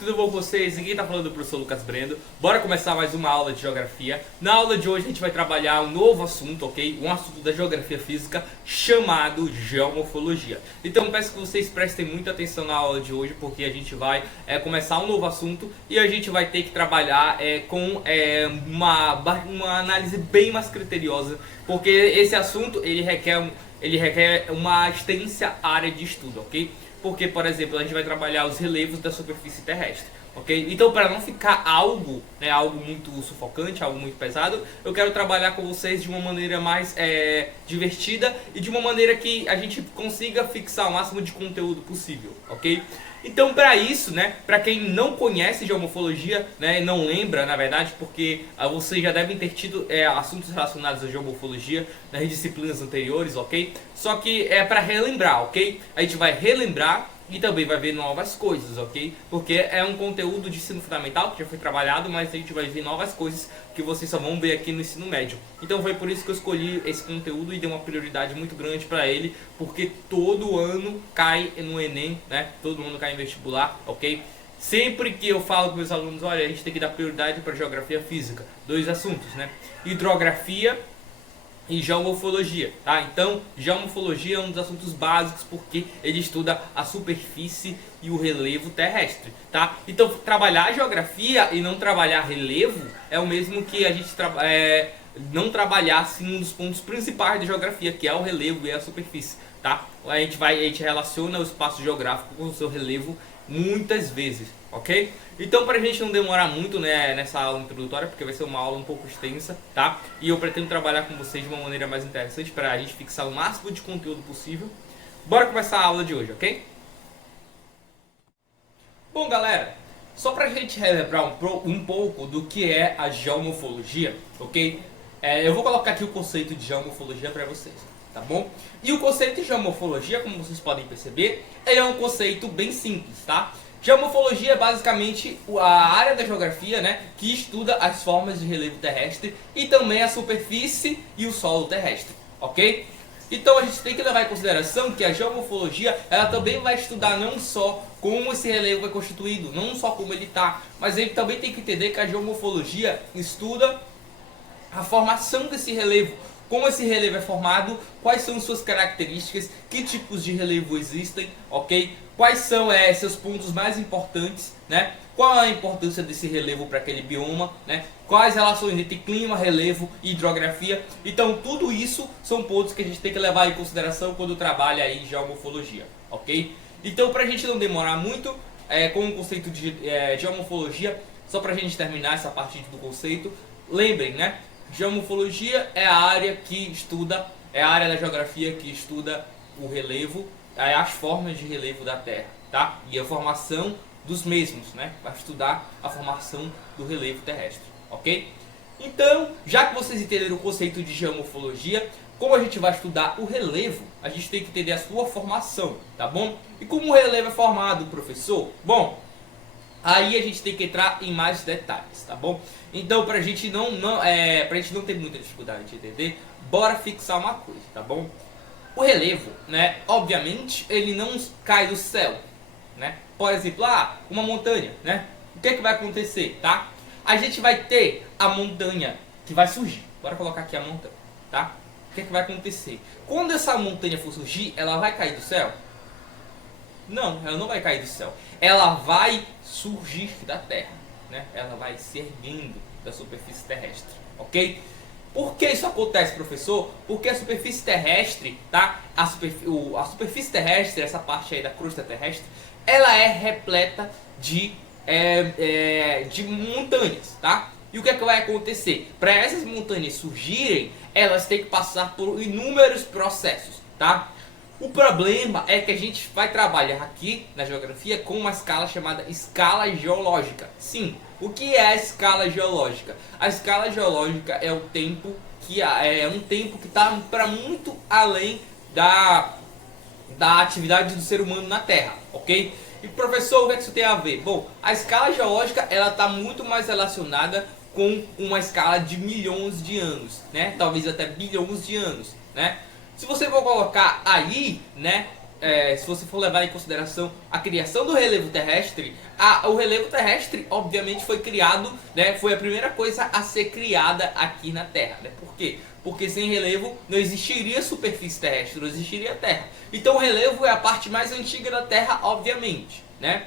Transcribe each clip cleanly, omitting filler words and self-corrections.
tudo bom com vocês? Aqui tá falando o professor Lucas Brendo. Bora começar mais uma aula de geografia. Na aula de hoje a gente vai trabalhar um novo assunto, ok? Um assunto da geografia física chamado geomorfologia. Então peço que vocês prestem muita atenção na aula de hoje, porque a gente vai começar um novo assunto e a gente vai ter que trabalhar com uma análise bem mais criteriosa, porque esse assunto ele requer uma extensa área de estudo, ok? Porque, por exemplo, a gente vai trabalhar os relevos da superfície terrestre, ok? Então, para não ficar algo muito sufocante, algo muito pesado, eu quero trabalhar com vocês de uma maneira mais divertida e de uma maneira que a gente consiga fixar o máximo de conteúdo possível, ok? Então, para isso, para quem não conhece geomorfologia, não lembra, na verdade, porque vocês já devem ter tido assuntos relacionados à geomorfologia nas disciplinas anteriores, ok? Só que é para relembrar, ok? A gente vai relembrar e também vai ver novas coisas, ok? Porque é um conteúdo de ensino fundamental que já foi trabalhado, mas a gente vai ver novas coisas que vocês só vão ver aqui no ensino médio. Então foi por isso que eu escolhi esse conteúdo e dei uma prioridade muito grande para ele, porque todo ano cai no Enem, Todo ano cai em vestibular, ok? Sempre que eu falo com meus alunos, olha, a gente tem que dar prioridade para geografia física, dois assuntos, hidrografia e geomorfologia, tá? Então, geomorfologia é um dos assuntos básicos porque ele estuda a superfície e o relevo terrestre, tá? Então, trabalhar geografia e não trabalhar relevo é o mesmo que a gente não trabalhar assim, um dos pontos principais da geografia, que é o relevo e a superfície, tá? A gente relaciona o espaço geográfico com o seu relevo muitas vezes, ok? Então, para a gente não demorar muito nessa aula introdutória, porque vai ser uma aula um pouco extensa, tá? E eu pretendo trabalhar com vocês de uma maneira mais interessante para a gente fixar o máximo de conteúdo possível. Bora começar a aula de hoje, ok? Bom, galera, só para a gente relembrar um pouco do que é a geomorfologia, ok? Eu vou colocar aqui o conceito de geomorfologia para vocês, tá bom? E o conceito de geomorfologia, como vocês podem perceber, ele é um conceito bem simples, tá? Geomorfologia é basicamente a área da geografia, que estuda as formas de relevo terrestre e também a superfície e o solo terrestre, ok? Então a gente tem que levar em consideração que a geomorfologia ela também vai estudar não só como esse relevo é constituído, não só como ele está, mas ele também tem que entender que a geomorfologia estuda a formação desse relevo, como esse relevo é formado, quais são suas características, que tipos de relevo existem, ok? Quais são seus pontos mais importantes, Qual é a importância desse relevo para aquele bioma, Quais relações entre clima, relevo e hidrografia. Então tudo isso são pontos que a gente tem que levar em consideração quando trabalha aí geomorfologia, ok? Então para a gente não demorar muito com o conceito de geomorfologia, só para a gente terminar essa parte do conceito, lembrem, geomorfologia é a área que estuda, é a área da geografia que estuda o relevo, as formas de relevo da Terra, tá? E a formação dos mesmos, Vai estudar a formação do relevo terrestre, ok? Então, já que vocês entenderam o conceito de geomorfologia, como a gente vai estudar o relevo, a gente tem que entender a sua formação, tá bom? E como o relevo é formado, professor? Bom, aí a gente tem que entrar em mais detalhes, tá bom? Então, pra gente não ter muita dificuldade de entender, bora fixar uma coisa, tá bom? O relevo, obviamente, ele não cai do céu, Por exemplo, uma montanha, O que é que vai acontecer, tá? A gente vai ter a montanha que vai surgir. Bora colocar aqui a montanha, tá? O que é que vai acontecer? Quando essa montanha for surgir, ela vai cair do céu? Não, ela não vai cair do céu. Ela vai surgir da terra, Ela vai se erguendo da superfície terrestre, ok? Por que isso acontece, professor? Porque a superfície terrestre, tá? A superfície terrestre, essa parte aí da crosta terrestre, ela é repleta de montanhas, tá? E o que é que vai acontecer? Para essas montanhas surgirem, elas têm que passar por inúmeros processos, tá? O problema é que a gente vai trabalhar aqui na geografia com uma escala chamada escala geológica. Sim, o que é a escala geológica? A escala geológica é o tempo que um tempo que está para muito além da atividade do ser humano na Terra, ok? E professor, o que é que isso tem a ver? Bom, a escala geológica ela está muito mais relacionada com uma escala de milhões de anos, Talvez até bilhões de anos, Se você for colocar aí, se você for levar em consideração a criação do relevo terrestre, o relevo terrestre obviamente foi criado, né, foi a primeira coisa a ser criada aqui na Terra, né? Por quê? Porque sem relevo não existiria superfície terrestre, não existiria Terra. Então o relevo é a parte mais antiga da Terra, obviamente, né?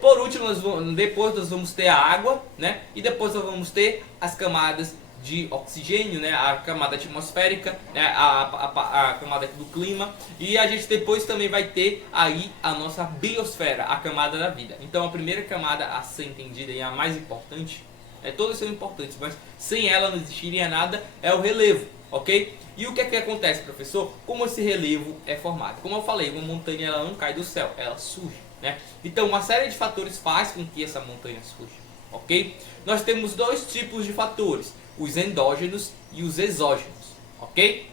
Por último, depois nós vamos ter a água, né? E depois nós vamos ter as camadas de oxigênio, né, a camada atmosférica, né, a camada do clima, e a gente depois também vai ter aí a nossa biosfera, a camada da vida. Então a primeira camada a ser entendida e a mais importante, todas são importantes, mas sem ela não existiria nada, é o relevo, ok? E o que é que acontece, professor? Como esse relevo é formado? Como eu falei, uma montanha ela não cai do céu, ela surge, né? Então uma série de fatores faz com que essa montanha surja, ok? Nós temos dois tipos de fatores, os endógenos e os exógenos, ok?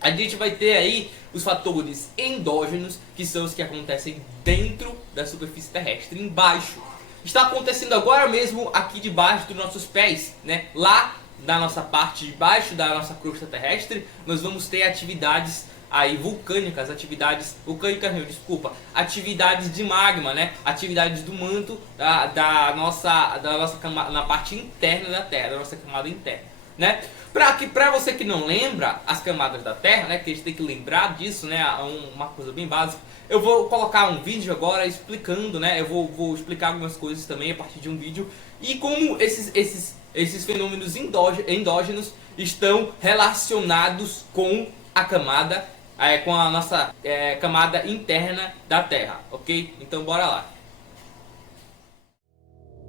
A gente vai ter aí os fatores endógenos, que são os que acontecem dentro da superfície terrestre, embaixo. Está acontecendo agora mesmo aqui debaixo dos nossos pés, né? Lá na nossa parte de baixo da nossa crosta terrestre, nós vamos ter atividades aí vulcânicas, atividades de magma, né? Atividades do manto da nossa camada, na parte interna da Terra, da nossa camada interna, né? Pra você que não lembra as camadas da Terra, né? Que a gente tem que lembrar disso, né? Uma coisa bem básica. Eu vou colocar um vídeo agora explicando, né? Eu vou explicar algumas coisas também a partir de um vídeo e como esses fenômenos endógenos estão relacionados com a camada, com a nossa camada interna da Terra, ok? Então bora lá.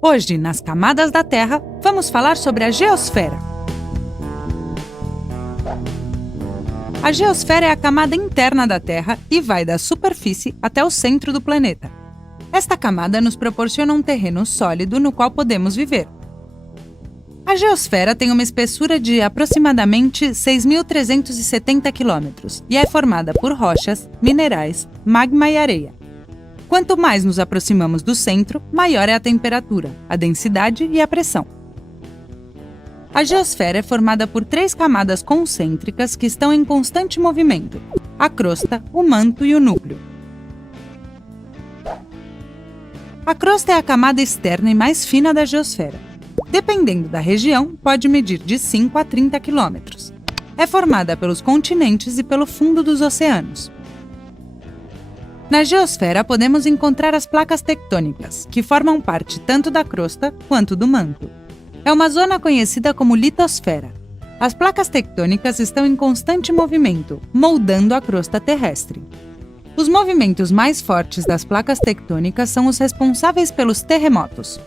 Hoje, nas camadas da Terra, vamos falar sobre a geosfera. A geosfera é a camada interna da Terra e vai da superfície até o centro do planeta. Esta camada nos proporciona um terreno sólido no qual podemos viver. A geosfera tem uma espessura de aproximadamente 6.370 km e é formada por rochas, minerais, magma e areia. Quanto mais nos aproximamos do centro, maior é a temperatura, a densidade e a pressão. A geosfera é formada por 3 camadas concêntricas que estão em constante movimento: a crosta, o manto e o núcleo. A crosta é a camada externa e mais fina da geosfera. Dependendo da região, pode medir de 5 a 30 quilômetros. É formada pelos continentes e pelo fundo dos oceanos. Na geosfera podemos encontrar as placas tectônicas, que formam parte tanto da crosta quanto do manto. É uma zona conhecida como litosfera. As placas tectônicas estão em constante movimento, moldando a crosta terrestre. Os movimentos mais fortes das placas tectônicas são os responsáveis pelos terremotos.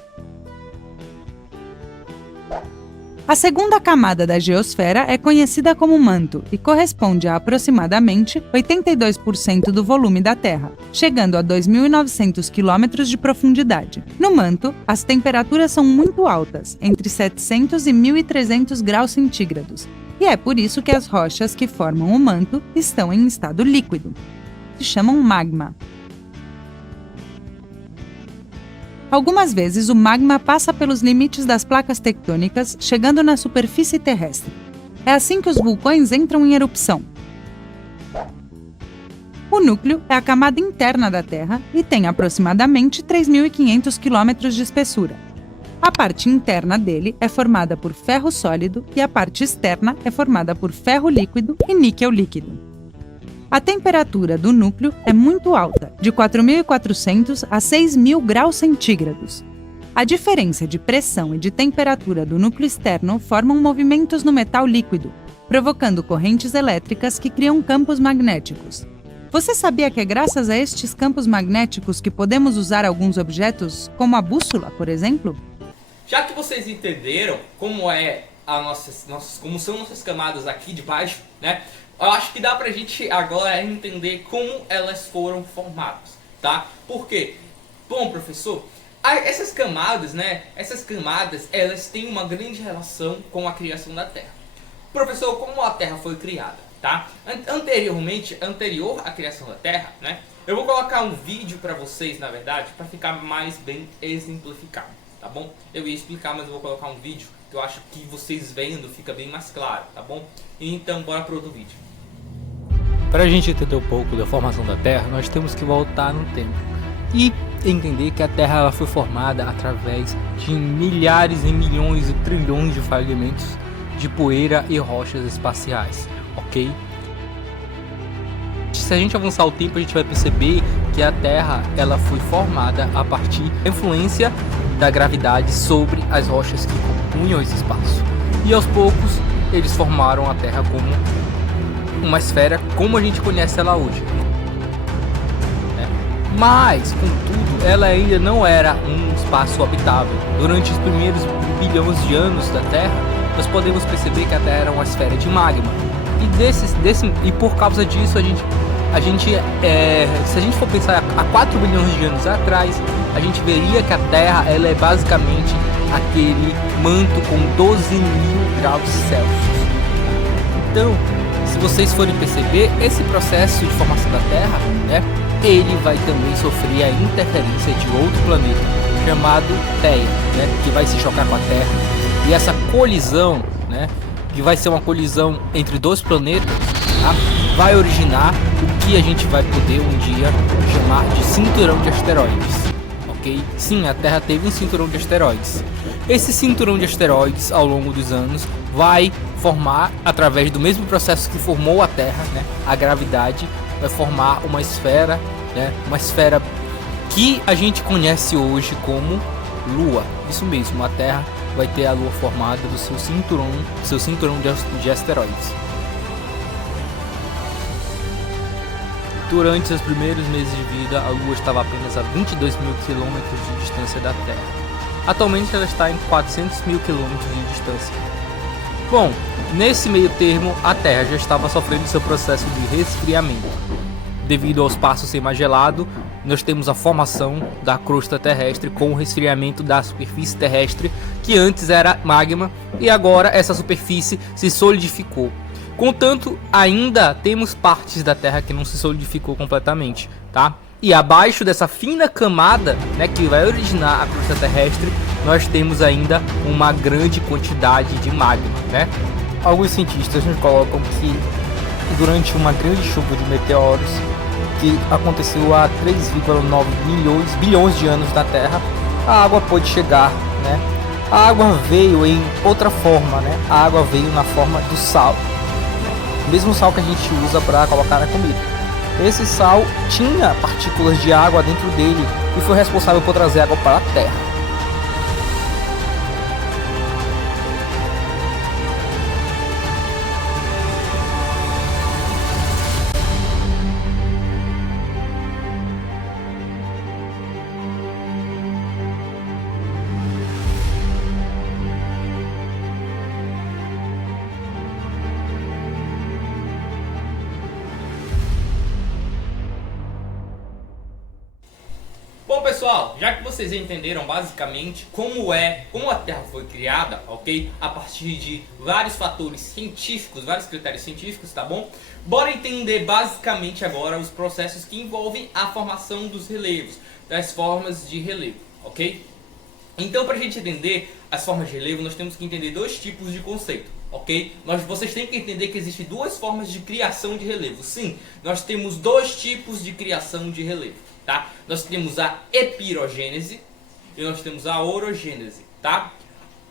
A segunda camada da geosfera é conhecida como manto e corresponde a aproximadamente 82% do volume da Terra, chegando a 2.900 km de profundidade. No manto, as temperaturas são muito altas, entre 700 e 1.300 graus centígrados, e é por isso que as rochas que formam o manto estão em estado líquido. Se chamam magma. Algumas vezes o magma passa pelos limites das placas tectônicas, chegando na superfície terrestre. É assim que os vulcões entram em erupção. O núcleo é a camada interna da Terra e tem aproximadamente 3.500 km de espessura. A parte interna dele é formada por ferro sólido e a parte externa é formada por ferro líquido e níquel líquido. A temperatura do núcleo é muito alta, de 4.400 a 6.000 graus centígrados. A diferença de pressão e de temperatura do núcleo externo formam movimentos no metal líquido, provocando correntes elétricas que criam campos magnéticos. Você sabia que é graças a estes campos magnéticos que podemos usar alguns objetos, como a bússola, por exemplo? Já que vocês entenderam como como são nossas camadas aqui de baixo, né? Eu acho que dá pra gente agora entender como elas foram formadas, tá? Por quê? Bom, professor, essas camadas, né? Elas têm uma grande relação com a criação da Terra. Professor, como a Terra foi criada, tá? Anterior à criação da Terra, né? Eu vou colocar um vídeo pra vocês, na verdade, pra ficar mais bem exemplificado, tá bom? Eu ia explicar, mas eu vou colocar um vídeo que eu acho que vocês vendo fica bem mais claro, tá bom? Então, bora pro outro vídeo. Para a gente entender um pouco da formação da Terra, nós temos que voltar no tempo e entender que a Terra ela foi formada através de milhares e milhões e trilhões de fragmentos de poeira e rochas espaciais, ok? Se a gente avançar o tempo, a gente vai perceber que a Terra ela foi formada a partir da influência da gravidade sobre as rochas que compunham esse espaço. E aos poucos, eles formaram a Terra como uma esfera como a gente conhece ela hoje. Mas, contudo, ela ainda não era um espaço habitável. Durante os primeiros bilhões de anos da Terra, nós podemos perceber que a Terra era uma esfera de magma. E por causa disso, se a gente for pensar há 4 bilhões de anos atrás, a gente veria que a Terra ela é basicamente aquele manto com 12 mil graus Celsius. Então, se vocês forem perceber, esse processo de formação da Terra, né, ele vai também sofrer a interferência de outro planeta chamado Theia, né, que vai se chocar com a Terra. E essa colisão, né, que vai ser uma colisão entre dois planetas, tá, vai originar o que a gente vai poder um dia chamar de cinturão de asteroides. Ok? Sim, a Terra teve um cinturão de asteroides. Esse cinturão de asteroides, ao longo dos anos, vai formar, através do mesmo processo que formou a Terra, né, a gravidade, vai formar uma esfera, né, uma esfera que a gente conhece hoje como Lua. Isso mesmo, a Terra vai ter a Lua formada do seu cinturão de asteroides. Durante os primeiros meses de vida, a Lua estava apenas a 22 mil quilômetros de distância da Terra. Atualmente ela está em 400 mil quilômetros de distância. Bom, nesse meio termo, a Terra já estava sofrendo seu processo de resfriamento. Devido ao espaço ser mais gelado, nós temos a formação da crosta terrestre com o resfriamento da superfície terrestre, que antes era magma, e agora essa superfície se solidificou. Contanto, ainda temos partes da Terra que não se solidificou completamente, tá? E abaixo dessa fina camada, né, que vai originar a crosta terrestre, nós temos ainda uma grande quantidade de magma, né? Alguns cientistas nos colocam que durante uma grande chuva de meteoros que aconteceu há 3,9 bilhões de anos da Terra, a água pôde chegar, né? A água veio em outra forma, né? A água veio na forma do sal, o mesmo sal que a gente usa para colocar na comida. Esse sal tinha partículas de água dentro dele e foi responsável por trazer água para a Terra. Bom, pessoal, já que vocês entenderam basicamente como a Terra foi criada, ok? A partir de vários fatores científicos, vários critérios científicos, tá bom? Bora entender basicamente agora os processos que envolvem a formação dos relevos, das formas de relevo, ok? Então, para a gente entender as formas de relevo, nós temos que entender dois tipos de conceito, ok? Vocês têm que entender que existem duas formas de criação de relevo. Sim, nós temos dois tipos de criação de relevo, tá? Nós temos a epirogênese e nós temos a orogênese, tá?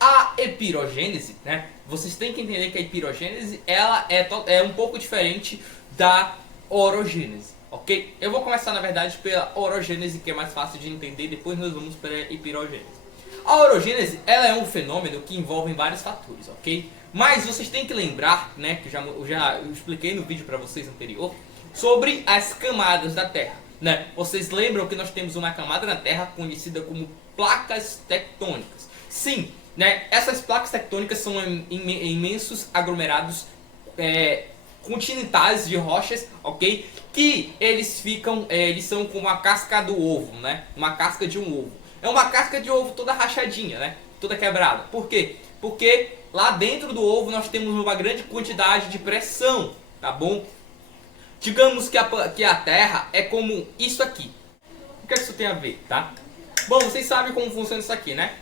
A epirogênese, né? Vocês têm que entender que a epirogênese ela é um pouco diferente da orogênese, ok? Eu vou começar, na verdade, pela orogênese, que é mais fácil de entender, depois nós vamos para a epirogênese. A orogênese ela é um fenômeno que envolve vários fatores, ok? Mas vocês têm que lembrar, né, que eu já expliquei no vídeo para vocês anterior, sobre as camadas da Terra, né? Vocês lembram que nós temos uma camada na Terra conhecida como placas tectônicas. Sim, né? Essas placas tectônicas são imensos aglomerados continentais de rochas, ok? Que eles são como a casca do ovo, né? Uma casca de um ovo. É uma casca de ovo toda rachadinha, né? Toda quebrada. Por quê? Porque lá dentro do ovo nós temos uma grande quantidade de pressão, tá bom? Digamos que a Terra é como isso aqui. O que isso tem a ver, tá? Bom, vocês sabem como funciona isso aqui, né?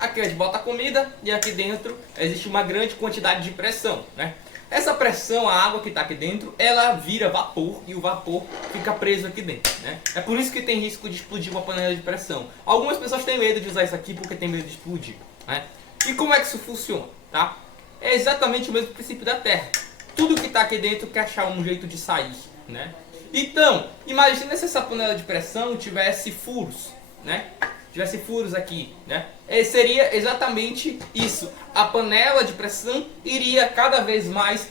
Aqui a gente bota a comida e aqui dentro existe uma grande quantidade de pressão, né? essa pressão, a água que está aqui dentro, ela vira vapor e o vapor fica preso aqui dentro, né? É por isso que tem risco de explodir uma panela de pressão. Algumas pessoas têm medo de usar isso aqui porque tem medo de explodir, né? E como é que isso funciona, tá? É exatamente o mesmo princípio da Terra. Tudo que está aqui dentro quer achar um jeito de sair, né? Então, imagina se essa panela de pressão tivesse furos, né? Tivesse furos aqui, né? Seria exatamente isso. A panela de pressão iria cada vez mais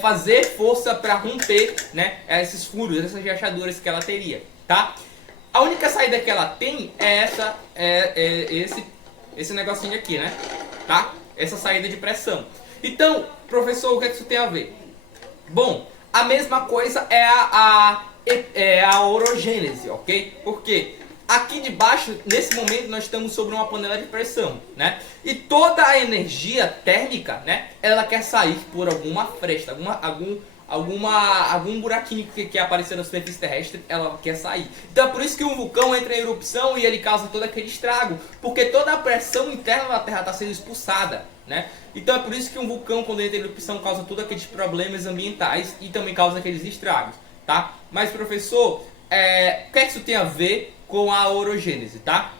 fazer força para romper, né, esses furos, essas rachaduras que ela teria, tá? A única saída que ela tem é esse negocinho aqui, né? Tá? Essa saída de pressão. Então, professor, o que isso tem a ver? Bom, a mesma coisa é a orogênese, ok? Porque aqui de baixo, nesse momento, nós estamos sobre uma panela de pressão, né? E toda a energia térmica, né? Ela quer sair por alguma fresta, algum buraquinho que aparecer na superfície terrestre, ela quer sair. Então é por isso que um vulcão entra em erupção e ele causa todo aquele estrago, porque toda a pressão interna da Terra está sendo expulsada, né? Então é por isso que um vulcão, quando entra em erupção, causa todos aqueles problemas ambientais e também causa aqueles estragos, tá? Mas, professor, o que é que isso tem a ver com a orogênese, tá?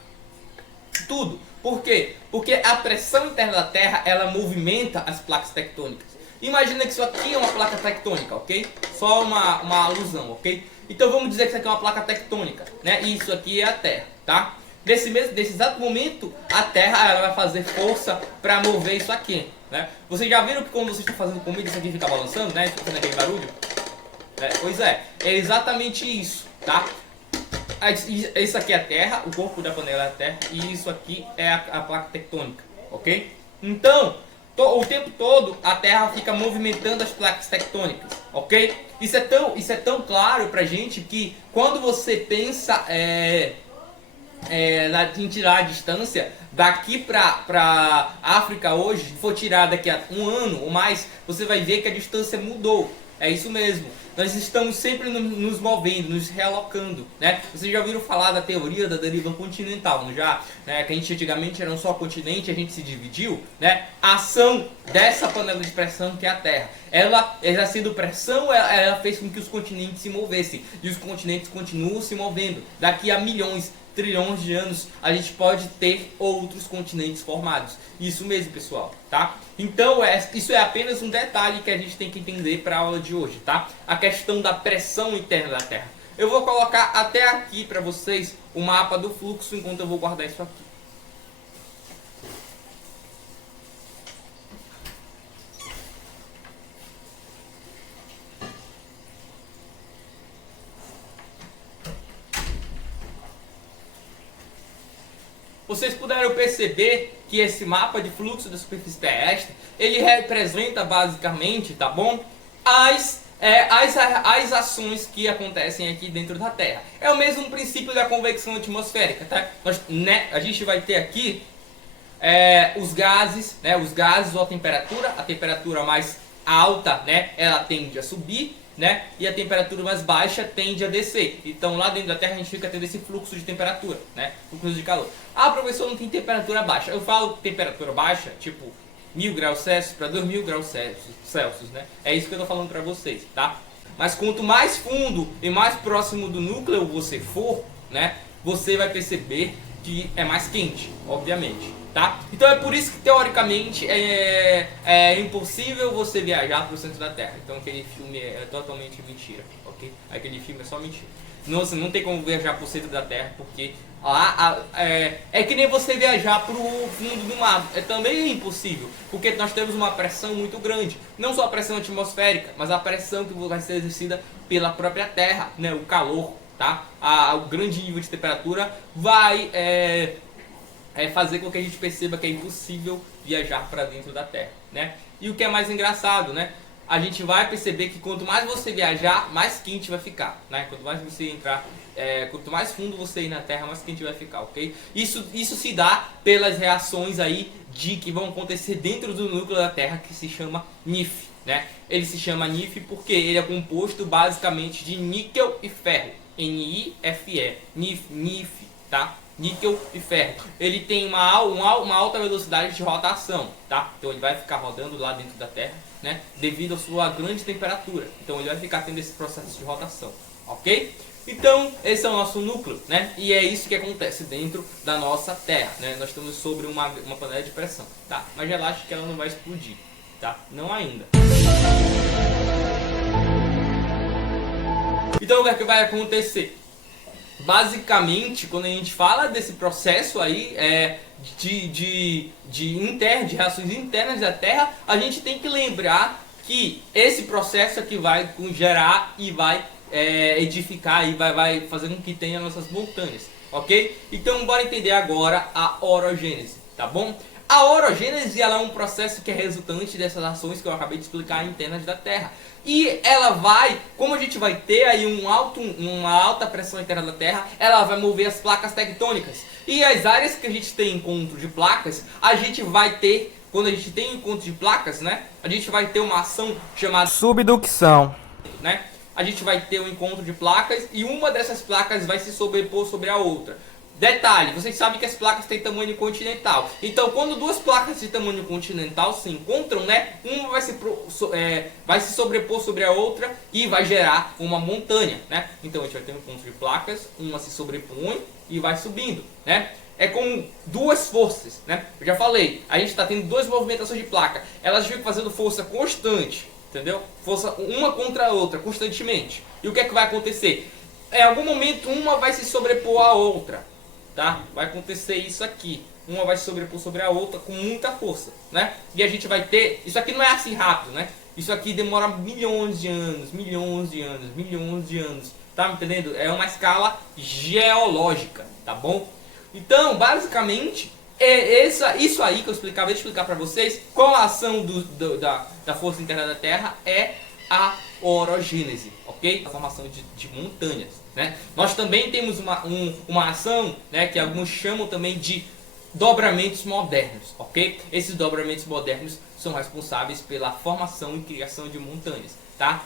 Tudo. Por quê? Porque a pressão interna da Terra, ela movimenta as placas tectônicas. Imagina que isso aqui é uma placa tectônica, ok? Só uma alusão, ok? Então vamos dizer que isso aqui é uma placa tectônica, né? E isso aqui é a Terra, tá? Desse exato momento, a Terra ela vai fazer força para mover isso aqui, né? Vocês já viram que quando vocês estão fazendo comida, isso aqui fica balançando, né? Fica fazendo aquele barulho? Pois é exatamente isso, tá? Isso aqui é a Terra, o corpo da panela é a Terra, e isso aqui é a placa tectônica, ok? Então, o tempo todo a Terra fica movimentando as placas tectônicas, ok? Isso é tão claro pra gente que quando você pensa em tirar a distância daqui pra África hoje, se for tirar daqui a um ano ou mais, você vai ver que a distância mudou. É isso mesmo. Nós estamos sempre nos movendo, nos realocando, né? Vocês já ouviram falar da teoria da deriva continental, não já? Né? Que a gente antigamente era um só continente, a gente se dividiu, né? A ação dessa panela de pressão que é a Terra. Ela exercendo pressão, ela fez com que os continentes se movessem. E os continentes continuam se movendo. Daqui a milhões, trilhões de anos, a gente pode ter outros continentes formados. Isso mesmo, pessoal, tá? Então, isso é apenas um detalhe que a gente tem que entender para a aula de hoje, tá? A questão da pressão interna da Terra. Eu vou colocar até aqui para vocês o mapa do fluxo enquanto eu vou guardar isso aqui. Vocês puderam perceber que esse mapa de fluxo da superfície terrestre, ele representa basicamente, tá bom? As ações que acontecem aqui dentro da Terra. É o mesmo princípio da convecção atmosférica, tá? A gente vai ter aqui os gases, né? Os gases ou a temperatura mais alta, né? Ela tende a subir, né? E a temperatura mais baixa tende a descer. Então lá dentro da Terra a gente fica tendo esse fluxo de temperatura, né? Fluxo de calor. Ah, professor, não tem temperatura baixa. Eu falo temperatura baixa, tipo 1000 graus Celsius para 2000 graus Celsius, né? É isso que eu tô falando para vocês, tá? Mas quanto mais fundo e mais próximo do núcleo você for, né? Você vai perceber que é mais quente, obviamente, tá? Então é por isso que teoricamente é impossível você viajar para o centro da Terra. Então aquele filme é totalmente mentira, ok? Aquele filme é só mentira. Você não tem como viajar para o centro da Terra porque é que nem você viajar para o fundo do mar. Também é impossível, porque nós temos uma pressão muito grande. Não só a pressão atmosférica, mas a pressão que vai ser exercida pela própria Terra, né? O calor, tá? O grande nível de temperatura vai fazer com que a gente perceba que é impossível viajar para dentro da Terra, né? E o que é mais engraçado, né? A gente vai perceber que quanto mais você viajar, mais quente vai ficar, né? Quanto mais você entrar, quanto mais fundo você ir na Terra, mais quente vai ficar, ok? Isso se dá pelas reações aí que vão acontecer dentro do núcleo da Terra, que se chama NIF, né? Ele se chama NIF porque ele é composto basicamente de níquel e ferro, NiFe, NIF, tá? níquel e ferro. Ele tem uma alta velocidade de rotação, tá? Então ele vai ficar rodando lá dentro da Terra, né? Devido à sua grande temperatura. Então ele vai ficar tendo esse processo de rotação, ok? Então esse é o nosso núcleo, né? E é isso que acontece dentro da nossa Terra, né? Nós estamos sobre uma panela de pressão, tá? Mas relaxa que ela não vai explodir, tá? Não ainda. Então o que é que vai acontecer? Basicamente, quando a gente fala desse processo aí de reações internas da Terra, a gente tem que lembrar que esse processo é que vai gerar e vai edificar e vai fazer com que tenha nossas montanhas, ok? Então bora entender agora a orogênese, tá bom? A orogênese ela é um processo que é resultante dessas ações que eu acabei de explicar internas da Terra. E ela vai, como a gente vai ter aí uma alta pressão interna da Terra, ela vai mover as placas tectônicas. E as áreas que a gente tem encontro de placas, a gente vai ter, quando a gente tem encontro de placas, né? A gente vai ter uma ação chamada subducção, né? A gente vai ter um encontro de placas e uma dessas placas vai se sobrepor sobre a outra. Detalhe, vocês sabem que as placas têm tamanho continental. Então, quando duas placas de tamanho continental se encontram, né, uma vai se sobrepor sobre a outra e vai gerar uma montanha, né? Então, a gente vai ter um encontro de placas, uma se sobrepõe e vai subindo, né? É como duas forças, né? Eu já falei, a gente está tendo duas movimentações de placa. Elas ficam fazendo força constante, entendeu? Força uma contra a outra, constantemente. E o que é que vai acontecer? Em algum momento, uma vai se sobrepor à outra. Tá? Vai acontecer isso aqui. Uma vai se sobrepor sobre a outra com muita força, né? E a gente vai ter... Isso aqui não é assim rápido, né? Isso aqui demora milhões de anos, milhões de anos, milhões de anos. Tá me entendendo? É uma escala geológica, tá bom? Então, basicamente, isso aí que eu vou explicar pra vocês. Qual a ação da força interna da Terra é a orogênese, ok? A formação de montanhas, né? Nós também temos uma ação, né, que alguns chamam também de dobramentos modernos, ok? Esses dobramentos modernos são responsáveis pela formação e criação de montanhas, tá?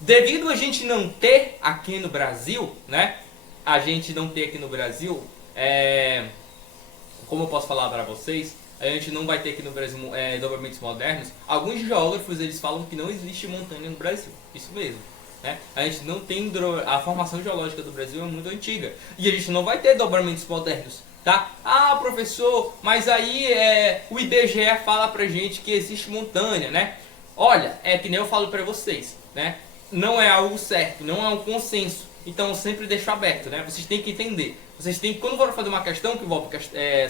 Devido a gente não ter aqui no Brasil, né? A gente não ter aqui no Brasil, como eu posso falar para vocês, a gente não vai ter aqui no Brasil dobramentos modernos. Alguns geógrafos eles falam que não existe montanha no Brasil, isso mesmo, né? A gente não tem a formação geológica do Brasil é muito antiga e a gente não vai ter dobramentos modernos, tá? Ah, professor, mas aí o IBGE fala pra gente que existe montanha, né? Olha, é que nem eu falo pra vocês, né? Não é algo certo, não é um consenso. Então eu sempre deixo aberto, né? Vocês têm que entender. Vocês têm que, quando for fazer uma questão que envolve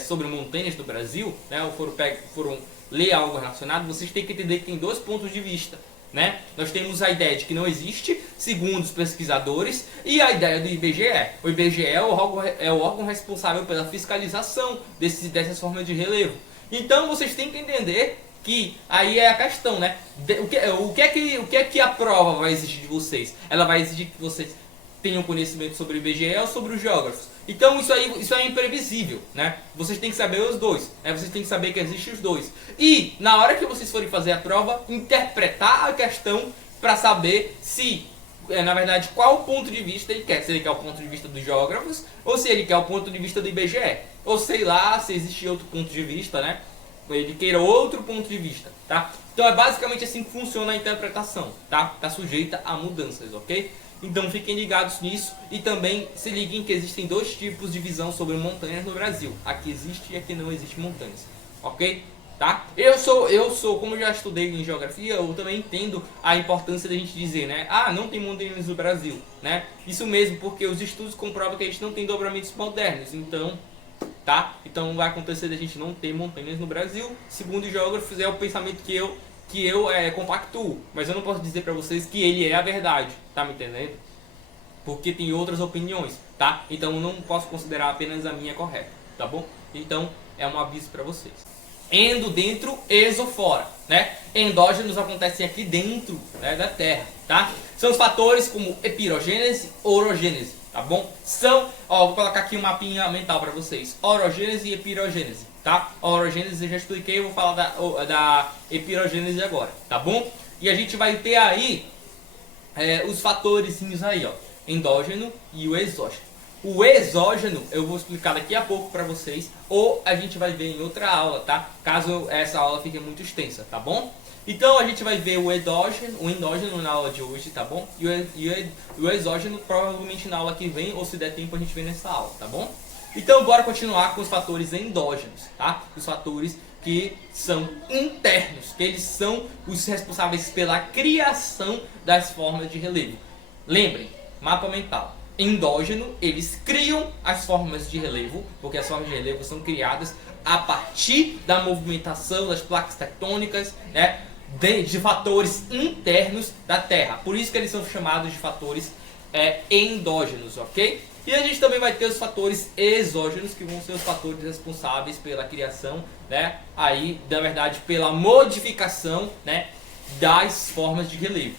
sobre montanhas do Brasil, né? Ou foram ler algo relacionado, vocês têm que entender que tem dois pontos de vista, né? Nós temos a ideia de que não existe, segundo os pesquisadores, e a ideia do IBGE. O IBGE é o órgão responsável pela fiscalização dessas formas de relevo. Então vocês têm que entender que aí é a questão, né? O que é que a prova vai exigir de vocês? Ela vai exigir que vocês tenham conhecimento sobre o IBGE ou sobre os geógrafos. Então isso é imprevisível, né? Vocês têm que saber os dois, né? Vocês têm que saber que existem os dois. E na hora que vocês forem fazer a prova, interpretar a questão para saber se, na verdade, qual o ponto de vista ele quer. Se ele quer o ponto de vista dos geógrafos ou se ele quer o ponto de vista do IBGE. Ou sei lá, se existe outro ponto de vista, né? Ele queira outro ponto de vista, tá? Então é basicamente assim que funciona a interpretação, tá? Tá sujeita a mudanças, ok? Então fiquem ligados nisso e também se liguem que existem dois tipos de visão sobre montanhas no Brasil. Aqui existe e aqui não existe montanhas, ok? Tá? Eu sou, como eu já estudei em geografia, eu também entendo a importância da gente dizer, né? Ah, não tem montanhas no Brasil, né? Isso mesmo, porque os estudos comprovam que a gente não tem dobramentos modernos, então... Tá? Então vai acontecer da gente não ter montanhas no Brasil. Segundo os geógrafos, é o pensamento que eu compactuo. Mas eu não posso dizer pra vocês que ele é a verdade. Tá me entendendo? Porque tem outras opiniões, tá? Então eu não posso considerar apenas a minha correta, tá bom? Então é um aviso pra vocês. Endo, dentro, exo, fora, né? Endógenos acontecem aqui dentro, né, da Terra, tá? São os fatores como epirogênese, orogênese, tá bom? Vou colocar aqui um mapinha mental para vocês. Orogênese e epirogênese, tá? Orogênese eu já expliquei, eu vou falar da epirogênese agora, tá bom? E a gente vai ter aí os fatores aí, ó, endógeno e o exógeno. O exógeno eu vou explicar daqui a pouco para vocês, ou a gente vai ver em outra aula, tá? Caso essa aula fique muito extensa, tá bom? Então a gente vai ver o endógeno na aula de hoje, tá bom? E o exógeno provavelmente na aula que vem, ou se der tempo a gente vê nessa aula, tá bom? Então bora continuar com os fatores endógenos, tá? Os fatores que são internos, que eles são os responsáveis pela criação das formas de relevo. Lembrem, mapa mental. Endógeno, eles criam as formas de relevo, porque as formas de relevo são criadas a partir da movimentação das placas tectônicas, né? De fatores internos da Terra. Por isso que eles são chamados de fatores endógenos, ok? E a gente também vai ter os fatores exógenos, que vão ser os fatores responsáveis pela criação, né? Aí, na verdade, pela modificação, né, das formas de relevo.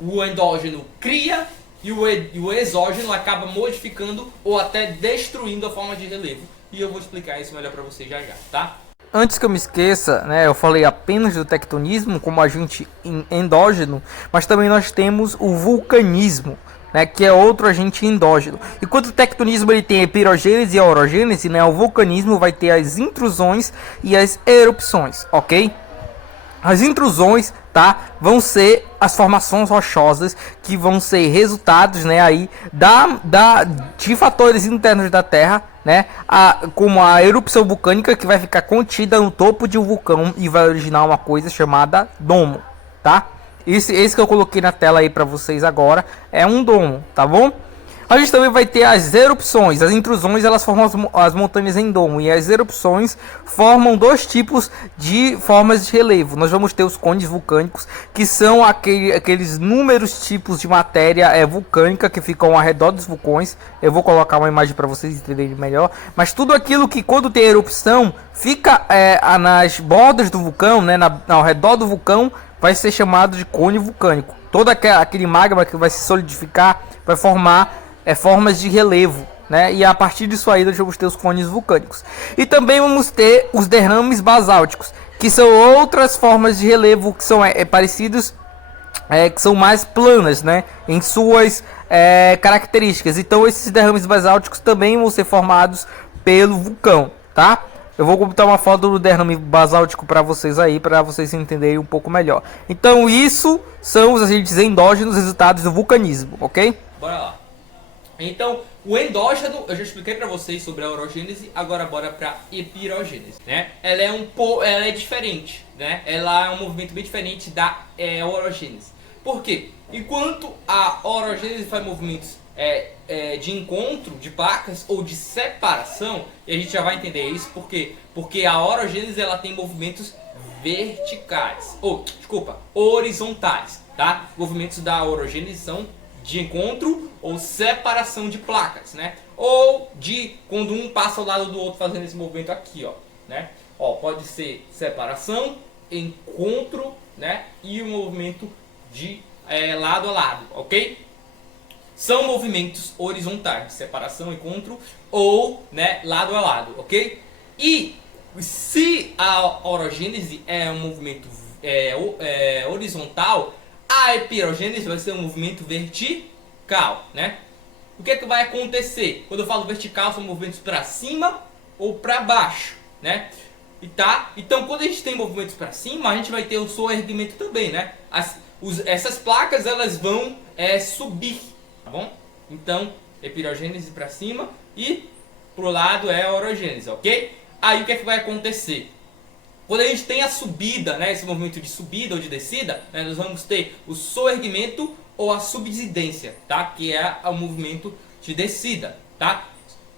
O endógeno cria e o exógeno acaba modificando ou até destruindo a forma de relevo. E eu vou explicar isso melhor para vocês já, tá? Antes que eu me esqueça, né, eu falei apenas do tectonismo como agente endógeno, mas também nós temos o vulcanismo, né, que é outro agente endógeno. Enquanto o tectonismo ele tem a pirogênese e a orogênese, né, o vulcanismo vai ter as intrusões e as erupções, ok? As intrusões, tá, vão ser as formações rochosas que vão ser resultados, né, aí de fatores internos da Terra, né, como a erupção vulcânica que vai ficar contida no topo de um vulcão e vai originar uma coisa chamada domo, tá? Esse que eu coloquei na tela aí para vocês agora é um domo, tá bom? A gente também vai ter as erupções. As intrusões elas formam as montanhas em domo e as erupções formam dois tipos de formas de relevo. Nós vamos ter os cones vulcânicos, que são aqueles inúmeros tipos de matéria vulcânica que ficam ao redor dos vulcões. Eu vou colocar uma imagem para vocês entenderem melhor. Mas tudo aquilo que quando tem erupção fica nas bordas do vulcão, né, ao redor do vulcão, vai ser chamado de cone vulcânico. Todo aquele magma que vai se solidificar vai formar formas de relevo, né? E a partir disso aí nós vamos ter os cones vulcânicos. E também vamos ter os derrames basálticos, que são outras formas de relevo que são parecidos, que são mais planas, né, em suas características. Então esses derrames basálticos também vão ser formados pelo vulcão, tá? Eu vou botar uma foto do derrame basáltico para vocês aí, para vocês entenderem um pouco melhor. Então isso são os agentes endógenos resultados do vulcanismo, ok? Bora lá. Então, o endógeno, eu já expliquei para vocês sobre a orogênese, agora bora para epirogênese, né? Ela é diferente, né? Ela é um movimento bem diferente da orogênese. Por quê? Enquanto a orogênese faz movimentos de encontro de placas ou de separação, e a gente já vai entender isso porque a orogênese ela tem movimentos verticais, horizontais, tá? Movimentos da orogênese são de encontro ou separação de placas, né? Ou de quando um passa ao lado do outro fazendo esse movimento aqui, ó, né? Ó, pode ser separação, encontro, né? E o movimento de lado a lado, ok? São movimentos horizontais, separação, encontro ou, né, lado a lado, ok? E se a orogênese é um movimento horizontal, a epirogênese vai ser um movimento vertical, né? O que é que vai acontecer? Quando eu falo vertical, são movimentos para cima ou para baixo, né? Então, quando a gente tem movimentos para cima, a gente vai ter o soerguimento também, né? Essas placas, elas vão subir, tá bom? Então, epirogênese para cima e pro lado é a orogênese, ok? Aí, o que é que vai acontecer? Quando a gente tem a subida, né, esse movimento de subida ou de descida, né, nós vamos ter o soerguimento ou a subsidência, tá? Que é o movimento de descida, tá?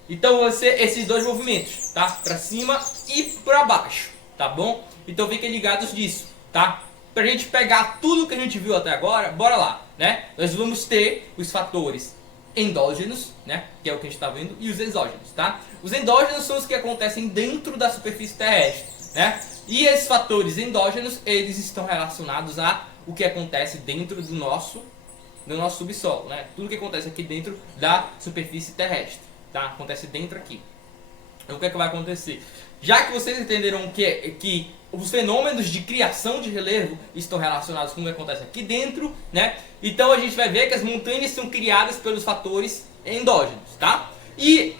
Então vão ser esses dois movimentos, tá? Para cima e para baixo, tá bom? Então fiquem ligados disso, tá? Pra gente pegar tudo que a gente viu até agora, bora lá, né? Nós vamos ter os fatores endógenos, né? Que é o que a gente está vendo, e os exógenos, tá? Os endógenos são os que acontecem dentro da superfície terrestre, né? E esses fatores endógenos, eles estão relacionados a o que acontece dentro do nosso subsolo, né? Tudo que acontece aqui dentro da superfície terrestre, tá? Acontece dentro aqui. Então o que é que vai acontecer? Já que vocês entenderam que os fenômenos de criação de relevo estão relacionados com o que acontece aqui dentro, né? Então a gente vai ver que as montanhas são criadas pelos fatores endógenos, tá? E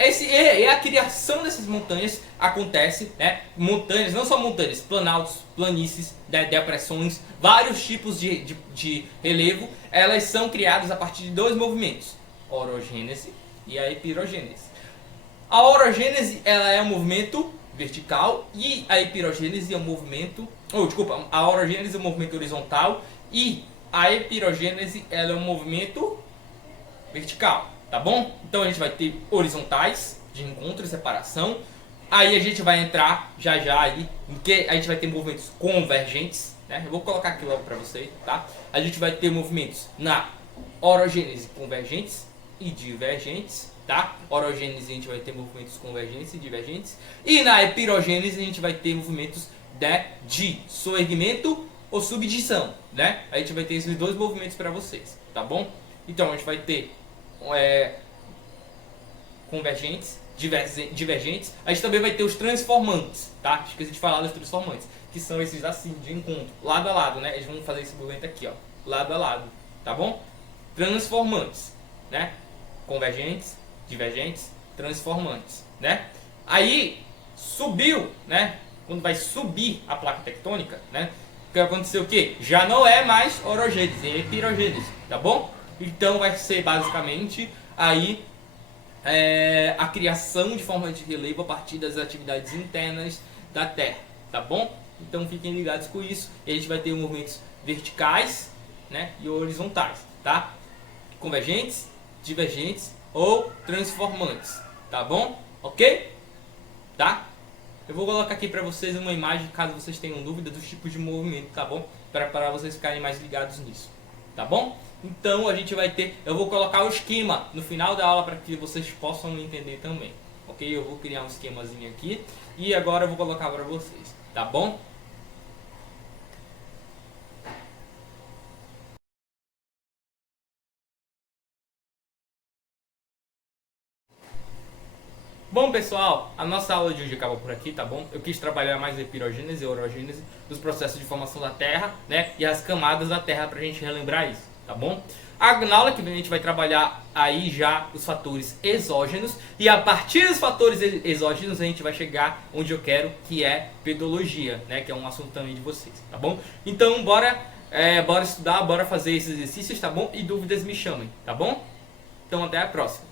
a criação dessas montanhas acontece, né? Montanhas, não só montanhas, planaltos, planícies, depressões, vários tipos de relevo, elas são criadas a partir de dois movimentos, orogênese e a epirogênese. A orogênese, ela é um movimento vertical e a epirogênese é um movimento, a orogênese é um movimento horizontal e a epirogênese, ela é um movimento vertical, tá bom? Então a gente vai ter horizontais de encontro e separação. Aí a gente vai entrar já aí em que a gente vai ter movimentos convergentes, né? Eu vou colocar aqui logo para vocês, tá? A gente vai ter movimentos na orogênese convergentes e divergentes, tá? Orogênese a gente vai ter movimentos convergentes e divergentes. E na epirogênese a gente vai ter movimentos de soerguimento ou subdição, né? A gente vai ter esses dois movimentos para vocês, tá bom? Então a gente vai ter convergentes, divergentes. A gente também vai ter os transformantes, tá? Esqueci de falar dos transformantes, que são esses assim, de encontro, lado a lado, né? Eles vão fazer esse movimento aqui, ó, lado a lado, tá bom? Transformantes, né? Convergentes, divergentes, transformantes, né? Aí, subiu, né? Quando vai subir a placa tectônica, né? O que aconteceu o quê? Já não é mais orogênese, é epirogênese, tá bom? Então vai ser basicamente aí a criação de formas de relevo a partir das atividades internas da Terra, tá bom? Então fiquem ligados com isso. E a gente vai ter movimentos verticais, né, e horizontais, tá? Convergentes, divergentes ou transformantes, tá bom? Ok? Tá? Eu vou colocar aqui para vocês uma imagem caso vocês tenham dúvida dos tipos de movimento, tá bom? Para vocês ficarem mais ligados nisso, tá bom? Então a gente vai ter, eu vou colocar o esquema no final da aula para que vocês possam entender também, ok? Eu vou criar um esquemazinho aqui e agora eu vou colocar para vocês, tá bom? Bom pessoal, a nossa aula de hoje acaba por aqui, tá bom? Eu quis trabalhar mais a epirogênese e orogênese dos processos de formação da Terra, né? E as camadas da Terra pra gente relembrar isso, tá bom? Na aula que vem a gente vai trabalhar aí já os fatores exógenos e a partir dos fatores exógenos a gente vai chegar onde eu quero, que é pedologia, né? Que é um assunto também de vocês, tá bom? Então bora estudar, bora fazer esses exercícios, tá bom? E dúvidas me chamem, tá bom? Então até a próxima.